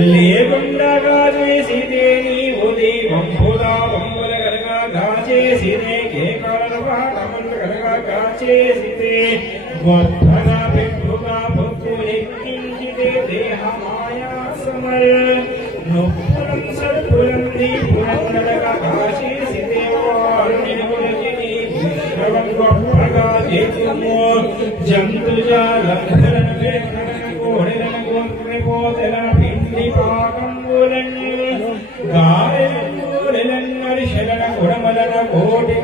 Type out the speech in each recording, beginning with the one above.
లేకుండగా చేసిదే నీవు దేవంబుదా వంబుల కలగా గాచేసిదే కేకలవాడములు కలగా గాచేసిదే గొప్పగా పెట్టుగా పొక్కులెక్కించిదే దేహమాయాసమల్ నొప్పులం సర్పులం దీపురం కలగా గాచేసిదే వారిని గురించి విశ్రవం గొప్పగా దేశము జంతుజాలం కోటి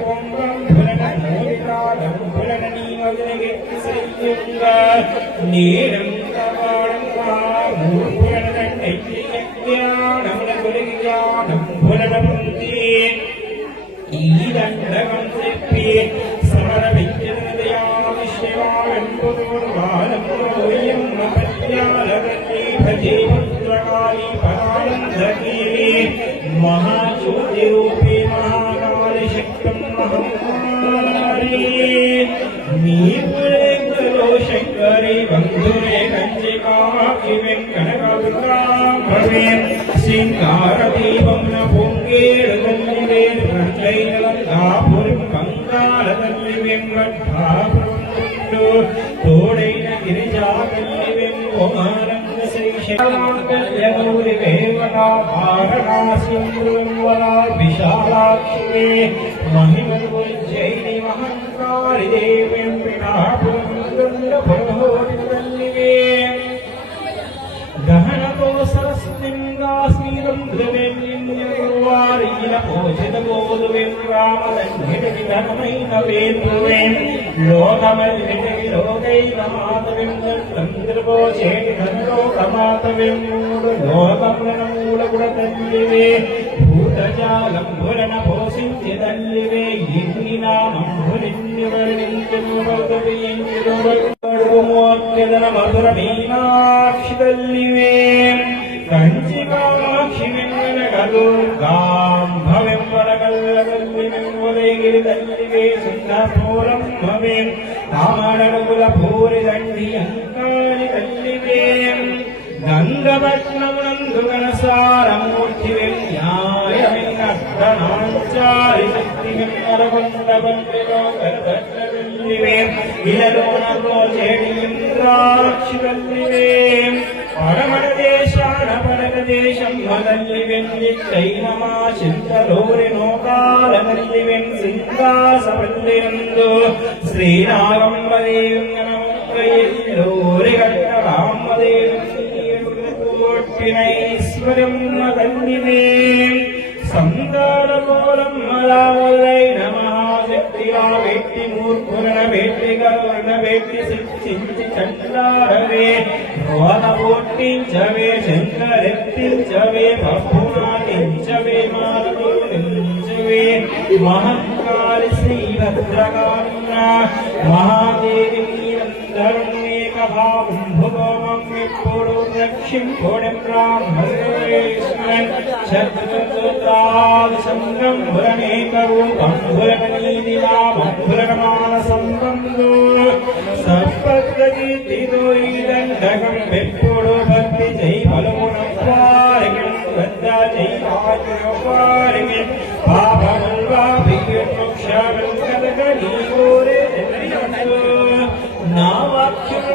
నీరం ఈ దండకం చెప్పి సమర భజేపుత్రకాళీ పరానందకీ మహాజ్యోతి రూపే మహాకాళి శక్తం మహమ్మారీ నీపురేంద్రలో శంకరి బంధురే కంచికాక్షి వెంకటకదుర్గాంబరే శ్రీంకార దీపం పొంగేడు తల్లివే ప్రజైనలంగాపురం బంగాళ తల్లి వెంకటాపురం తోడైన గిరిజా తల్లి వెంకోమానంద శ్రీశైలగౌరి వేవనా వారణాసింద్రువరా విశాలాక్షి మహిమలు జైని మహంకారి దేవం పిఠాపురం తల్లివే దహనతో సరస్వతింగాస్మిదం ధ్రువేన్యవారీల పోషిత గోధువేం రామదండికి ధనమైన వేంద్రువేం లోకమల్లికి లోకైన మాతవేం తంద్రపోషేటి ధనలోకమాతవేం మూడు లోకములన మూలగుడ తల్లివే భూతజాలంబులన పోషించి తల్లివే ఇన్ని నామంబులిన్ని వర్ణించును మోక్షదన మధుర మీనాక్షి తల్లివే కంచికాక్షి వెంకటగదుర్గాంభవెంబడగల్లగల్లివెంబుదగిరి తల్లివే సుందరపూరం భవేం తామడగుల పూరి దండి అంకారి తల్లివే గంగపట్నమునందు గణసారమూర్తివే న్యాయమిన్నర్ధనాంచారి శక్తి వెంకరకొండ బండిలో గర్భట్లవే ఇలలోనగో చేడి ఇంద్రాక్షి తల్లివే పరమణ దేశాన పరక దేశం మదల్లి వెండిట్టైనమా చింతలోరి నోకాల తల్లి వెన్ సింహాసపల్లినందు శ్రీరాగంబదేవిలోరి గట్ట రామదేవి కోట్టినైశ్వర్యం తల్లివే సంతాన కోలమ్మలైన మహాశక్తిగా వ్యక్తి మూర్ఖురణ వ్యక్తి గౌరణ వ్యక్తి శిక్షించి చండారవే రోదబోట్టించవే శంకరెత్తించవే పప్పునాటించవే మారుంచవే మహంకాళి శ్రీభద్రకామ్య మహాదేవి నిరంతరుణేకభావం భుగోమం ఎప్పుడు రక్షింపుడం బ్రాహ్మణేశ్వరన్ శత్రుత్రాది సంగంభురనేకరూపం భురనీదిలామంభురమాన సంబంధు సర్వకీర్తితో ఈ దండకం ఎప్పుడు భక్తి జై బలమునవారికి శ్రద్ధ జై వారికి పాపమల్వాభిక్ష నా వాక్యం